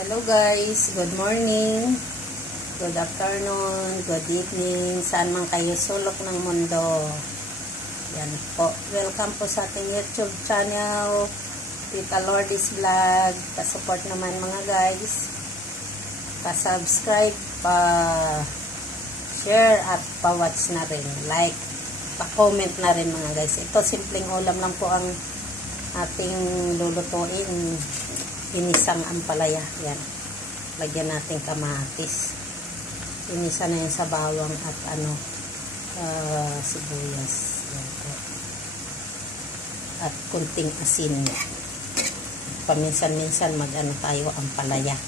Hello guys, good morning, good afternoon, good evening, saan man kayo sulok ng mundo. Yan po, welcome po sa ating YouTube channel, Tita Lourdes Vlog. Pa-support naman mga guys, pa-subscribe, pa-share at pa-watch na rin, like, pa-comment na rin mga guys. Ito simpleng ulam lang po ang ating lulutuin. Inisang ampalaya. Yan. Lagyan natin kamatis. Inisa na yan sa bawang at sibuyas. Yan po. At kunting asin. Paminsan-minsan tayo ampalaya.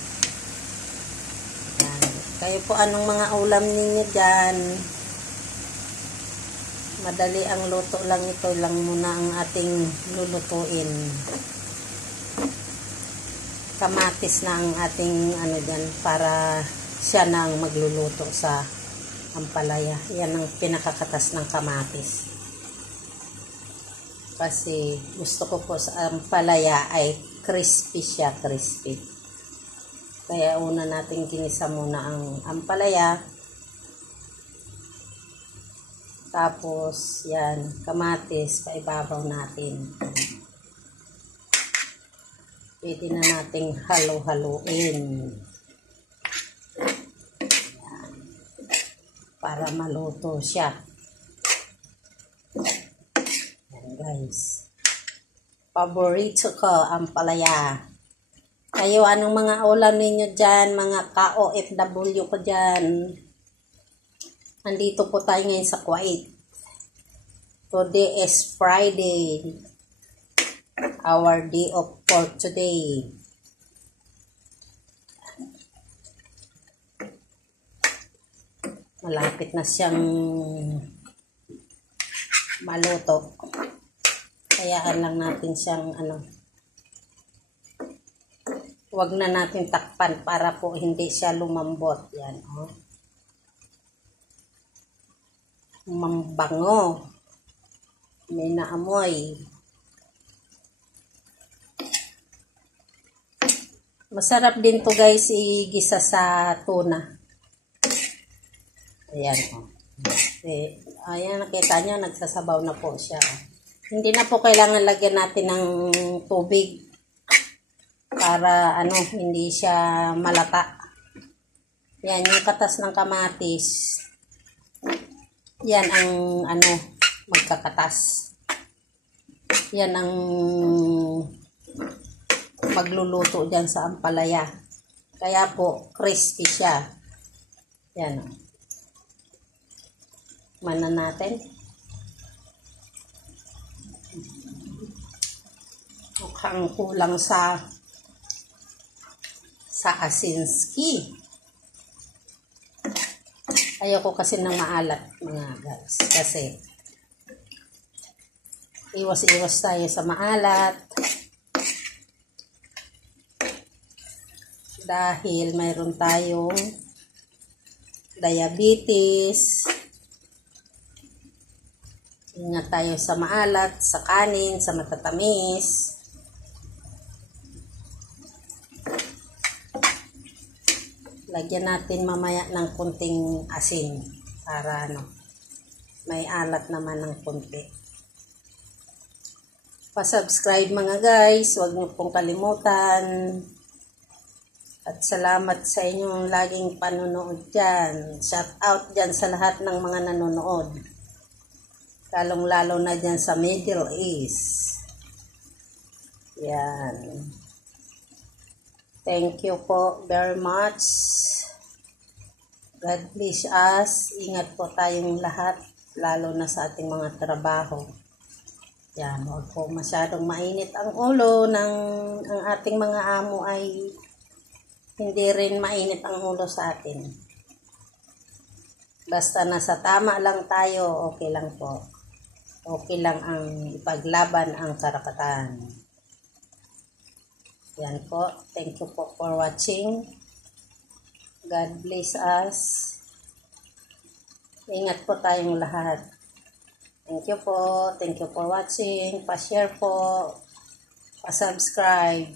Yan. Kayo po anong mga ulam ninyo dyan? Madali ang luto lang ito. Lang muna ang ating lulutuin. Kamatis na ang ating dyan para siya nang magluluto sa ampalaya. Yan ang pinakakatas ng kamatis. Kasi gusto ko po sa ampalaya ay crispy siya, crispy. Kaya una natin ginisa muna ang ampalaya. Tapos yan, kamatis, paibabaw natin. Pwede na nating halo-haloin. Yan. Para maluto siya. Yan guys. Paborito ko ang palaya. Kayo, anong mga ulam ninyo dyan? Mga ka-OFW ko dyan. Nandito po tayo ngayon sa Kuwait. Today is Friday. Our day of for today. Malapit na siyang maluto. Kayaan lang natin siyang huwag na natin takpan para po hindi siya lumambot. Yan, oh. Mambango. May naamoy. Masarap din to guys, igisa sa tuna. Ayan o. Ayan, nakita nyo, nagsasabaw na po siya. Hindi na po kailangan lagyan natin ng tubig para hindi siya malata. Yan, yung katas ng kamatis. Yan ang magkakatas. Yan ang magluluto dyan sa ampalaya. Kaya po, crispy siya. Yan. Manan natin. Mukhang kulang sa asinski. Ayoko kasi ng maalat mga guys. Kasi iwas-iwas tayo sa maalat. Dahil mayroon tayong diabetes. Ingat tayo sa maalat, sa kanin, sa matatamis. Lagyan natin mamaya ng kunting asin para may alat naman ng kunti. Pa-subscribe mga guys, huwag niyo pong kalimutan. At salamat sa inyong laging panonood dyan. Shout out dyan sa lahat ng mga nanonood. Lalong-lalo na dyan sa Middle East. Yan. Thank you po very much. God bless us. Ingat po tayong lahat. Lalo na sa ating mga trabaho. Yan. Huwag po masyadong mainit ang ulo ang ating mga amo ay hindi rin mainit ang ulo sa atin. Basta nasa tama lang tayo, okay lang po. Okay lang ang ipaglaban ang karapatan. Yan po. Thank you po for watching. God bless us. Ingat po tayong lahat. Thank you po. Thank you for watching. Pa-share po. Pa-subscribe.